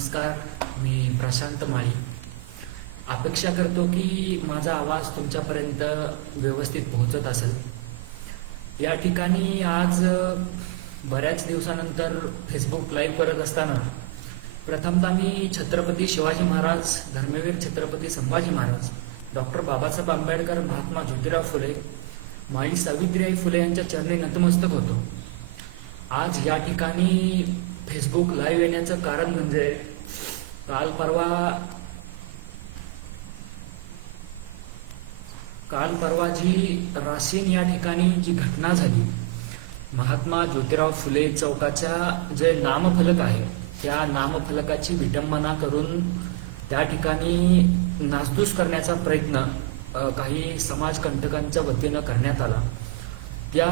नमस्कार. मी प्रशांत माळी. अपेक्षा करतो की माझा आवाज तुमच्यापर्यंत व्यवस्थित पोहोचत असेल. या ठिकाणी आज बऱ्याच दिवसानंतर फेसबुक लाईव्ह करत असताना प्रथमतः मी छत्रपती शिवाजी महाराज, धर्मवीर छत्रपती संभाजी महाराज, डॉक्टर बाबासाहेब आंबेडकर, महात्मा ज्योतिराव फुले, माई सावित्रीबाई फुले यांच्या चरणी नतमस्तक होतो. आज या ठिकाणी फेसबुक लाईव्ह येण्याचं कारण म्हणजे काल परवा जी राशीन या ठिकाणी जी घटना झाली, महात्मा ज्योतिराव फुले चौकाच्या जे नामफलक आहे त्या नामफलकाची विटंबना करून त्या ठिकाणी नासधूस करण्याचा प्रयत्न काही समाजकंटकांच्या वतीनं करण्यात आला. त्या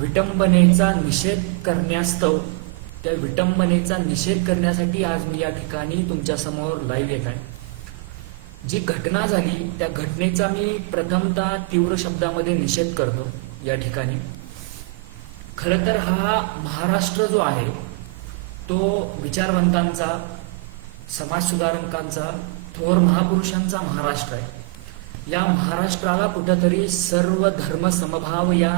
विटंबनेचा निषेध करण्यास्तव, त्या विटंबनेचा निषेध करण्यासाठी आज मी या ठिकाणी तुमच्यासमोर लाईव्ह येत आहे. जी घटना झाली त्या घटनेचा मी प्रथमतः तीव्र शब्दामध्ये निषेध करतो. या ठिकाणी खरं तर हा महाराष्ट्र जो आहे तो विचारवंतांचा, समाजसुधारकांचा, थोर महापुरुषांचा महाराष्ट्र आहे. या महाराष्ट्राला कुठंतरी सर्व धर्म समभाव या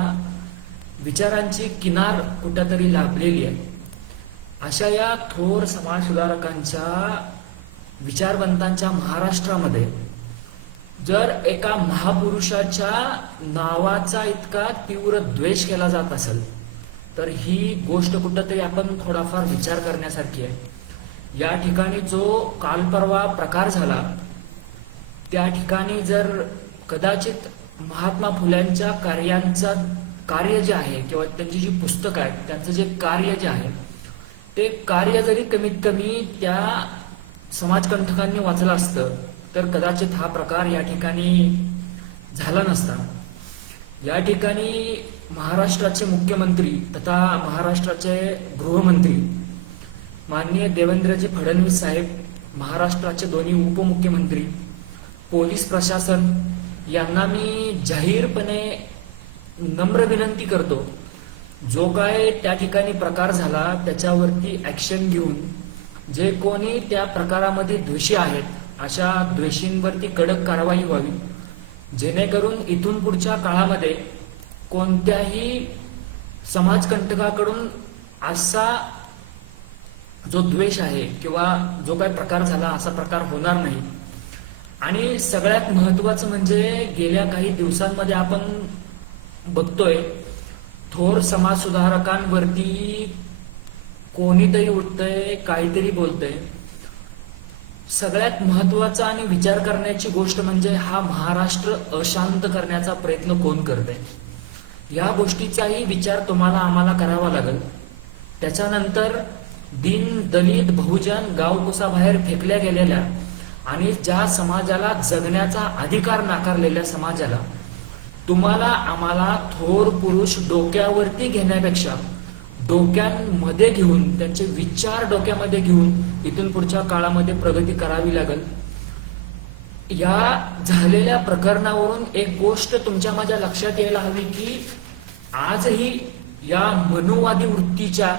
विचारांची किनार कुठंतरी लाभलेली आहे. अशा या थोर समाजसुधारकांच्या, विचारवंतांच्या महाराष्ट्रामध्ये जर एका महापुरुषाच्या नावाचा इतका तीव्र द्वेष केला जात असेल तर ही गोष्ट कुठंतरी आपण थोडाफार विचार करण्यासारखी आहे. या ठिकाणी जो काल परवा प्रकार झाला त्या ठिकाणी जर कदाचित महात्मा फुल्यांच्या कार्य जे आहे किंवा त्यांची जी पुस्तकं आहेत त्यांचं जे कार्य जे आहे ते कार्य जरी कमीत कमी त्या समाजकंटकांनी वाचलं असतं तर कदाचित हा प्रकार या ठिकाणी झाला नसता. या ठिकाणी महाराष्ट्राचे मुख्यमंत्री तथा महाराष्ट्राचे गृहमंत्री माननीय देवेंद्रजी फडणवीस साहेब, महाराष्ट्राचे दोन्ही उपमुख्यमंत्री, पोलीस प्रशासन यांना मी जाहीरपणे नम्र विनंती करतो, जो काय त्या ठिकाणी प्रकार झाला त्याच्यावरती ऍक्शन घेऊन जे कोणी त्या प्रकारामध्ये दोषी आहेत अशा दोषींवरती कडक कारवाई व्हावी, जेणेकरून इथून पुढच्या काळामध्ये कोणत्याही समाजकंटकाकडून असा जो द्वेष आहे किंवा जो काही प्रकार झाला असा प्रकार होणार नाही. आणि सगळ्यात महत्वाचं म्हणजे गेल्या काही दिवसांमध्ये आपण बघतोय थोर समाज सुधारकांवरती कोणीतरी उठतंय, काहीतरी बोलतंय. सगळ्यात महत्वाचा आणि विचार करण्याची गोष्ट म्हणजे हा महाराष्ट्र अशांत करण्याचा प्रयत्न कोण करतंय या गोष्टीचाही विचार तुम्हाला आम्हाला करावा लागेल. त्याच्यानंतर दीन, दलित, बहुजन, गावकुसाबाहेर फेकल्या गेलेल्या आणि ज्या समाजाला जगण्याचा अधिकार नाकारलेल्या समाजाला तुम्हाला आम्हाला थोर पुरुष डोक्यावरती घेण्यापेक्षा डोक्यांमध्ये घेऊन, त्यांचे विचार डोक्यामध्ये घेऊन इथून पुढच्या काळामध्ये प्रगती करावी लागेल. या झालेल्या प्रकरणावरून एक गोष्ट तुमच्या माझ्या लक्षात यायला हवी की आजही या मनुवादी वृत्तीच्या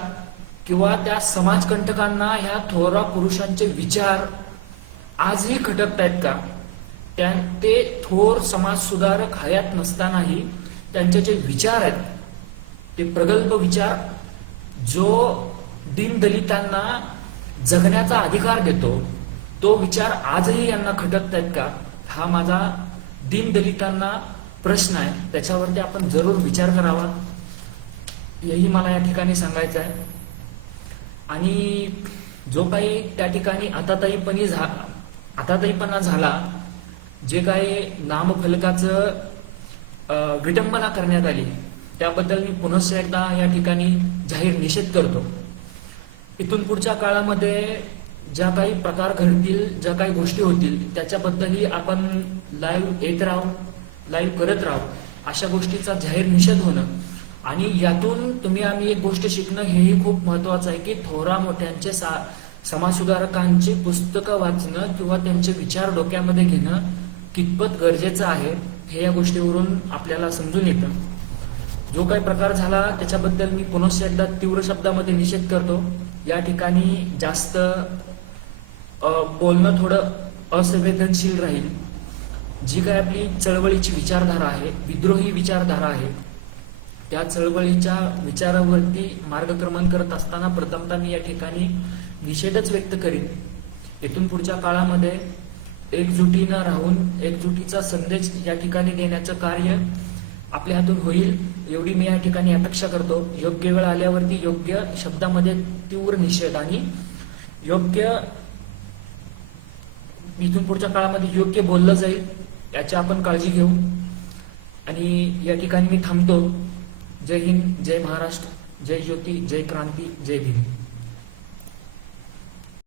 किंवा त्या समाजकंटकांना ह्या थोरा पुरुषांचे विचार आजही खटकतायत का? ते थोर समाज सुधारक हयात नसतानाही त्यांचे जे विचार आहेत ते प्रगल्भ विचार, जो दीनदलितांना जगण्याचा अधिकार देतो, तो विचार आजही यांना खटकतायत का? हा माझा दीनदलितांना प्रश्न आहे. त्याच्यावरती आपण जरूर विचार करावा, हेही मला या ठिकाणी सांगायचं आहे. आणि जो काही त्या ठिकाणी आताताईपणा झाला, जे काही नामफलकाचं विटंबना करण्यात आली त्याबद्दल मी पुनश्च एकदा या ठिकाणी जाहीर निषेध करतो. इथून पुढच्या काळामध्ये ज्या काही प्रकार घडतील, ज्या काही गोष्टी होतील त्याच्याबद्दलही आपण लाईव्ह येत राहू, लाईव्ह करत राहू. अशा गोष्टीचा जाहीर निषेध होणं आणि यातून तुम्ही आम्ही एक गोष्ट शिकणं हेही खूप महत्वाचं आहे की थोरा मोठ्यांचे समाजसुधारकांची पुस्तकं वाचणं किंवा त्यांचे विचार डोक्यामध्ये घेणं कितपत गरजेचं आहे हे या गोष्टीवरून आपल्याला समजून येतं. जो काही प्रकार झाला त्याच्याबद्दल मी पुनश्च एकदा तीव्र शब्दामध्ये निषेध करतो. या ठिकाणी जास्त बोलणं थोडं असंवेदनशील राहील. जी काय आपली चळवळीची विचारधारा आहे, विद्रोही विचारधारा आहे, त्या चळवळीच्या विचारावरती मार्गक्रमण करत असताना प्रथमतः मी या ठिकाणी निषेधच व्यक्त करीन. इथून पुढच्या काळामध्ये एकजुटीनं राहून एकजुटीचा संदेश या ठिकाणी देण्याचं कार्य आपल्या हातून होईल एवढी मी या ठिकाणी अपेक्षा करतो. योग्य वेळ आल्यावरती योग्य शब्दामध्ये तीव्र निषेध आणि योग्य इथून पुढच्या काळामध्ये योग्य बोललं जाईल याची आपण काळजी घेऊ. आणि या ठिकाणी मी थांबतो. जय हिंद, जय महाराष्ट्र, जय ज्योती, जय क्रांती, जय भीम.